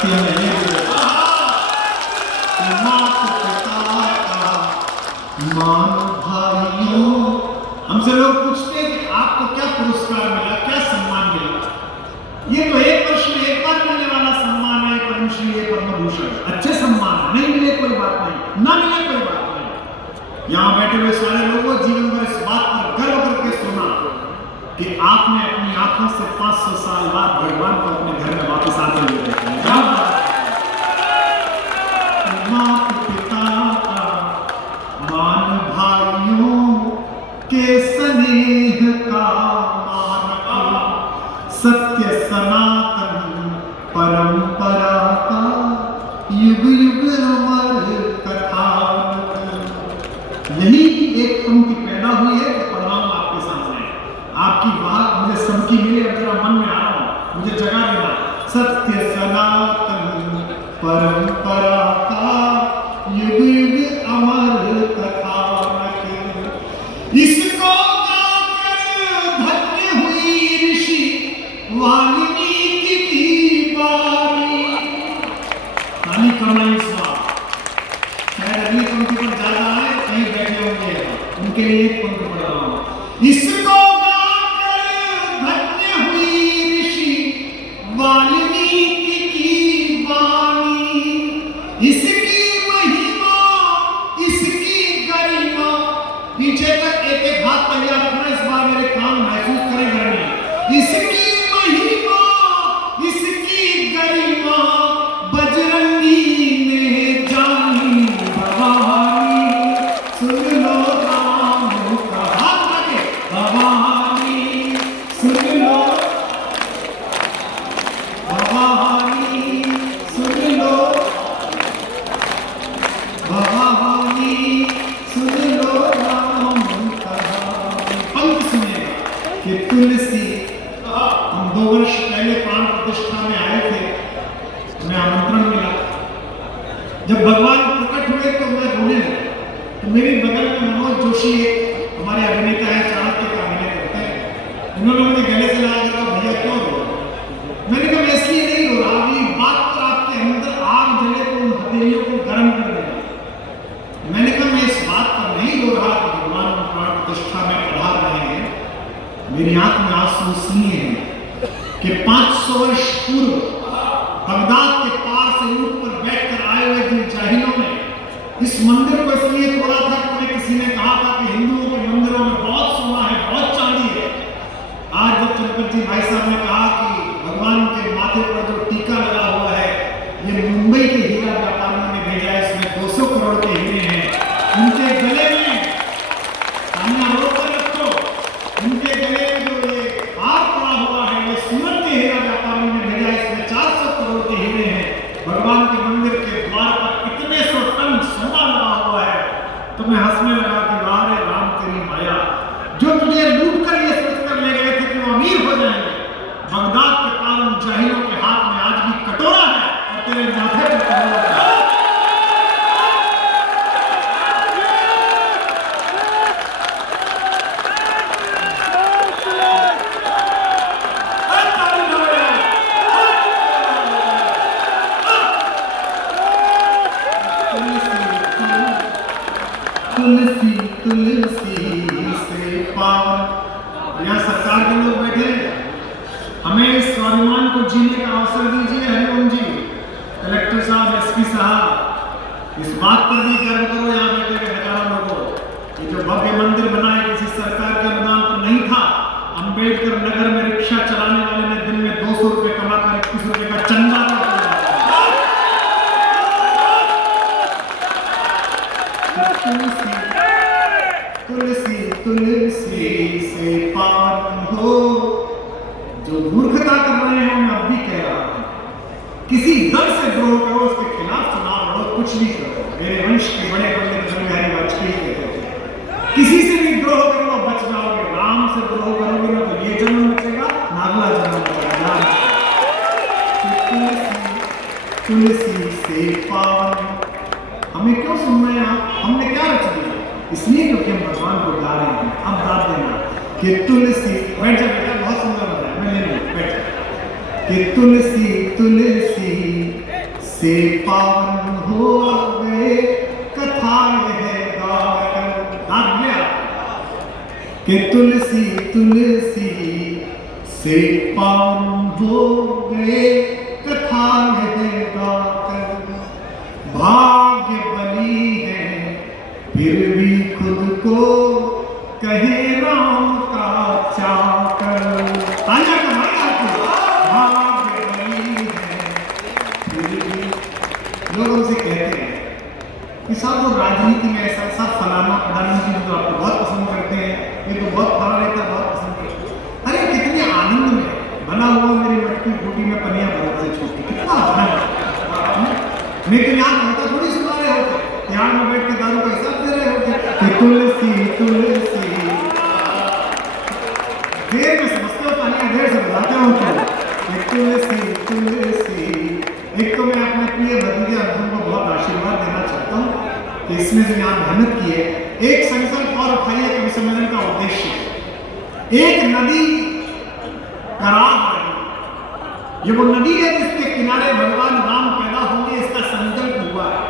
सत्य है माता पिता का मान भाइयों। हमसे लोग पूछते हैं कि आपको क्या पुरस्कार मिला, क्या सम्मान मिला। ये तो एक वर्ष में एक बार मिलने वाला सम्मान है, पद्मश्री, पद्म भूषण, अच्छे सम्मान है। नहीं मिले कोई बात नहीं, ना मिले कोई बात नहीं। यहाँ बैठे हुए सारे लोगों जीवन भर इस बात पर गर्व करके सुना कि आपने अपनी आंखों से 500 साल बाद भगवान को अपने घर में वापस आते हुए देखा। माता पिता का मान भाइयों के स्नेह का मान, सत्य सनातन परंपरा का युग युग अमर कथा। यही एक पंक्ति पैदा हुई है तो पढ़ रहा हूं आपके सामने। आपकी बात मुझे सबकी मिले, अब जरा मन में आ रहा हूं, मुझे जगा देना। सत्य सनातन परंपरा का युग युग अमर कथा। इसको गाकर धन्य हुई ऋषि वाल्मीकि की वाणी। ताली करना इस बार। शायद अगली पंक्ति पर ज्यादा है, कहीं बैठे होंगे, उनके लिए एक पंक्ति पढ़ रहा हूं। इसको गाकर धन्य हुई ऋषि वाल्मीकि की वाणी। इसकी महिमा, इसकी गरिमा। पीछे तक एक एक हाथ तैयार रखना, इस बार मेरे कान महसूस करें घर में। इसकी महिमा, इसकी गरिमा बजरंगी ने जानी भवानी। सुन लो राम का, हाथ लगे भवानी। सुन लो भवानी, सुन लो भवानी, सुन लो राम का। पंक्ति सुनिएगा कि तुलसी, हम 2 वर्ष पहले प्राण प्रतिष्ठा में आए थे, हमें आमंत्रण मिला। जब भगवान प्रकट हुए तो मैं रोने लगा। तो मेरी बगल में मनोज जोशी, एक हमारे अभिनेता है, चाणक्य का अभिनय करते हैं, उन्होंने मुझे गले से लगा कर भैया क्यों रो? मैंने कहा मैं इसलिए नहीं रो रहा, अगली बात पर आपके अंदर आग जले तो उन हथेलियों को गर्म कर देगा। मैंने कहा मैं इस बात पर नहीं रो रहा कि भगवान प्राण प्रतिष्ठा में पधार रहे हैं। मेरी आंख में आंसू इसलिए हैं कि 500 वर्ष पूर्व बगदाद के पार से ऊंट पर बैठकर आए हुए जिन जाहिलों ने इस मंदिर को इसलिए तोड़ा था कि उन्हें किसी ने कहा था कि हिंदुओं के मंदिरों में बहुत सोना है, बहुत चांदी है। आज जब चंपत जी भाई साहब ने कहा कि भगवान के माथे पर जो टीका लगा हुआ है ये मुंबई के हीरा व्यापारियों ने भेजा है, इसमें 200 करोड़ के हीरे हैं। उनके गले में रखो, उनके गले में जो ये हार पड़ा हुआ है ये सूरत के हीरा व्यापारियों ने भेजा, इसमें 400 करोड़ के हीरे हैं। भगवान के मंदिर के द्वार पर कितने 100 टन सोना लगा हुआ है। तो मैं हंसने लगा कि वाह रे राम तेरी माया, जो तुझे लूट कर ये सोचकर ले गए थे कि वो अमीर हो जाएंगे, बगदाद के पार उन जाहिलों के हाथ में आज भी कटोरा है और तेरे माथे पर करोड़ है। तुलसी तुलसी से पावन। यहाँ सरकार के लोग बैठे हैं, हमें स्वाभिमान को जीने का अवसर दीजिए। हरिओम जी, कलेक्टर साहब, एसपी साहब, इस बात पर भी गर्व करो यहाँ बैठे हुए हजारों लोगों कि जो भव्य मंदिर बना है किसी सरकार के अनुदान पर नहीं था। अम्बेडकर नगर में रिक्शा चलाने वाले ने दिन में 200 रुपए कमाकर 21 रुपए का चंदा तुलसी तुलसी से पावन हो। जो मूर्खता कर रहे हैं मैं अब भी कह रहा हूं, किसी दल से द्रोह करो, उसके खिलाफ चुनाव लड़ो, कुछ भी करो। मेरे वंश के बड़े पंडित अटल बिहारी वाजपेयी कहते थे किसी से भी द्रोह करो बच जाओगे, राम से द्रोह करोगे ना तो ये जन्म बचेगा ना अगला जन्म बचेगा। तुलसी से पावन। हमें क्यों सुन रहे हैं आप? हमने क्या रच दिया? इसलिए क्योंकि हम भगवान को गा रहे हैं। अब दाद देना कि तुलसी, बैठ जा बेटा, बहुत सुंदर हो रहा है, मैं ले लूं, बैठ। कि तुलसी तुलसी से पावन हो गए कथा यह गाकर। आज्ञा कि तुलसी तुलसी से पावन हो गए कथा यह गाकर। भाग्य बली है फिर भी खुद को कहे राम का चाकर। आया कमाया आपको। भाग्य बली है फिर भी। लोग हमसे कहते हैं कि साहब वो राजनीति में ऐसा सब फलाना प्रधानमंत्री तो आपको बहुत पसंद करते हैं, ये तो बहुत फला रहता है, बहुत पसंद करते हैं। अरे कितने आनंद में बना हुआ मेरी मटकी बूटी में पनिया बहुत से छोटी, कितना आनंद। नहीं तो यहाँ होता थोड़ी सुना रहे होते, यहाँ में बैठ के दारू का हिसाब दे रहे होते। तुलसी तुलसी देर में समझते हो, पानिया देर से बताते हो तो तुलसी तुलसी। एक तो मैं अपने प्रिय भतीजे अर्जुन को बहुत आशीर्वाद देना चाहता हूँ कि इसने जो यहाँ मेहनत की है। एक संकल्प और उठाइए कवि सम्मेलन का उद्देश्य, एक नदी करार रही, ये वो नदी है जिसके किनारे भगवान राम पैदा होंगे, इसका संकल्प हुआ है।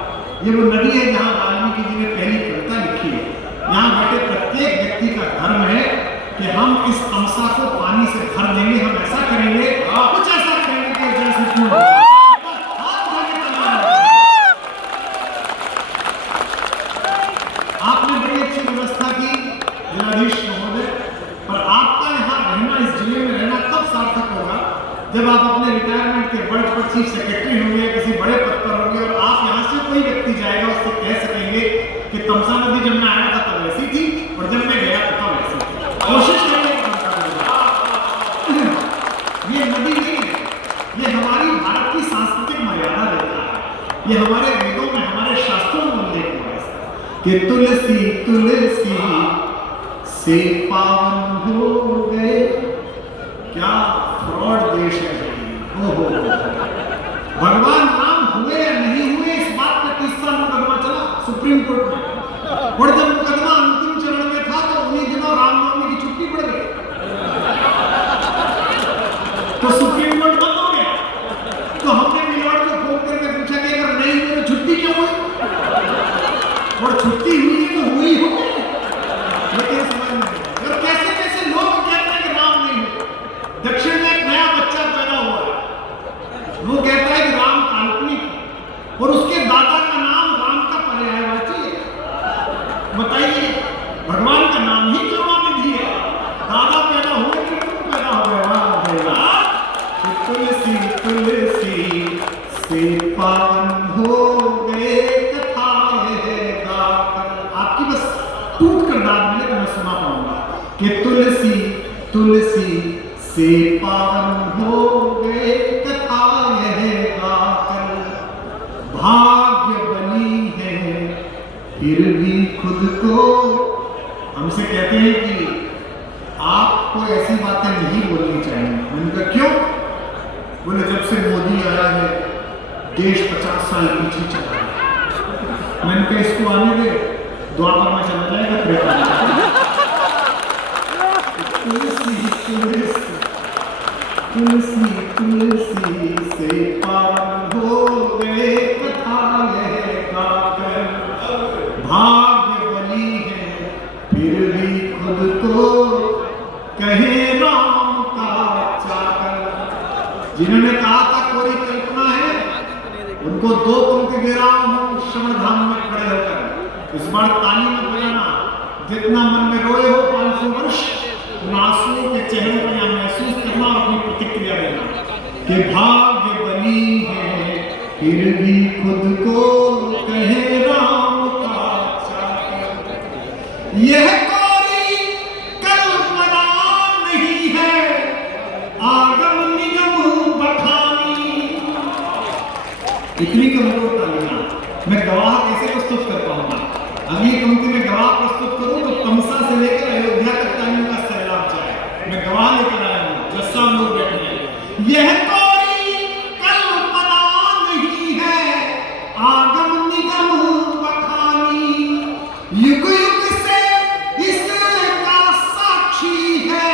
ये वो नदी है जहाँ वाल्मीकि जी ने पहली कविता लिखी है। यहाँ बैठे प्रत्येक व्यक्ति का धर्म है कि हम इस तमसा को पानी से भर देंगे, हम ऐसा करेंगे, कुछ ऐसा करेंगे कि जैसे आपने बड़ी अच्छी व्यवस्था की जिलाधीश महोदय, पर आपका यहाँ रहना, इस जिले में रहना तब सार्थक होगा जब आप अपने रिटायरमेंट के वर्ष पर चीफ सेक्रेटरी होंगे, किसी बड़े पद पर होंगे और आप यहाँ से कोई व्यक्ति जाएगा उससे कह सकेंगे कि तमसा नदी जब मैं आया था तब वैसी थी और जब मैं गया था तब वैसी थी। कोशिश करेंगे ये नदी नहीं है, ये हमारी भारत की सांस्कृतिक मर्यादा देता है। ये हमारे वेदों में, हमारे शास्त्रों में उल्लेख हुआ है कि तुलसी तुलसी से पावन हो गए। क्या फ्रॉड देश है। भगवान राम हुए या नहीं हुए इस बात पर 30 साल मुकदमा चला सुप्रीम कोर्ट में, और जब मुकदमा अंतिम चरण में था तो उन्हीं दिनों रामनवमी की छुट्टी पड़ गई, तो सुप्रीम कोर्ट बंद हो गया। तो हमने मिलवाड़ को फोन करके पूछा कि अगर नहीं हुई तो छुट्टी क्यों हुई, और छुट्टी हुई तो हुई हो, लेकिन समझ में और कैसे कैसे लोग कहते हैं कि राम नहीं हुए। दक्षिण में एक नया बच्चा पैदा हुआ है, वो कहता है कि राम काल्पनिक और उसके दादा का नाम राम का पर्यायवाची है। बताइए भगवान का नाम ही क्यों निधि है, दादा पैदा हुए कि तुम पैदा हो गए। तुलसी तुलसी से पावन हो गए कथा यह गाकर। आपकी बस टूट कर दाद मिले तो मैं सुना पाऊंगा कि तुलसी तुलसी से पावन हो गए कथा यह गाकर। भाग्य बली है फिर भी खुद को। हमसे कहते हैं कि आपको ऐसी बातें नहीं बोलनी चाहिए। मैंने कहा क्यों? बोले जब से मोदी आया है देश 50 साल पीछे चला है। मैंने कहा इसको आने दे, द्वापर में चला जाएगा, त्रेता में। तुलसी तुलसी तुलसी तुलसी से पावन हो गए कथा यह गाकर। भाग्य बली है फिर भी खुद को कहे राम का चाकर। जिन्होंने कहा था कोई कल्पना है, उनको 2 पंक्ति दे रहा हूं श्रवण धाम में खड़े होकर। इस बार ताली मत बजाना, जितना मन में रोए हो 500 वर्ष, उन आंसुओं के चेहरे पर यहाँ महसूस करना और अपनी प्रतिक्रिया देना कि भाग्य बली है फिर भी खुद को कहे राम का चाकर। यह कोई कल्पना नहीं है, आगम निगम बखानी। इतनी कमजोर तालियां मैं गवाह कैसे प्रस्तुत कर पाऊंगा? अगली पंक्ति में गवाह प्रस्तुत करूं तो तमसा से लेकर अयोध्या तक तालियों का सैलाब जाए। मैं गवाह लेकर आया हूं, जस्सा लोग बैठे हैं। यह कोई कल्पना नहीं है, आगम निगम बखानी। युग युग से इसका साक्षी है,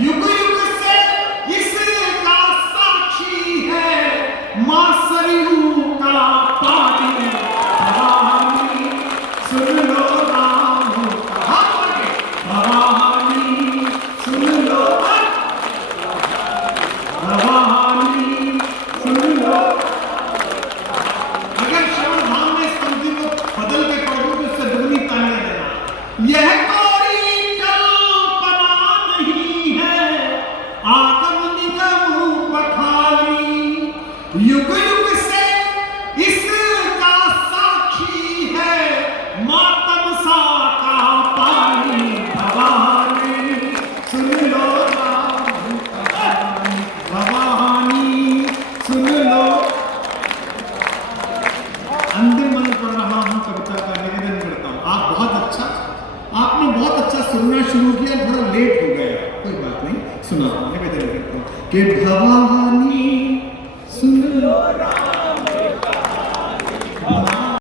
युग युग से इसका साक्षी है। मां सरयू यह कोई कल्पना नहीं है, आगम निगम बखानी, युग युग से इसका साक्षी है, मातम सा का पानी भवानी, सुन लो राम कहानी, भवानी सुन लो। अंतिम मन पढ़ रहा हूं, कविता का निवेदन करता हूं। आप आपने बहुत अच्छा सुनना शुरू किया, थोड़ा लेट हो गया, कोई बात नहीं, सुना निवेदन करता हूं कि भवानी सुन लो राम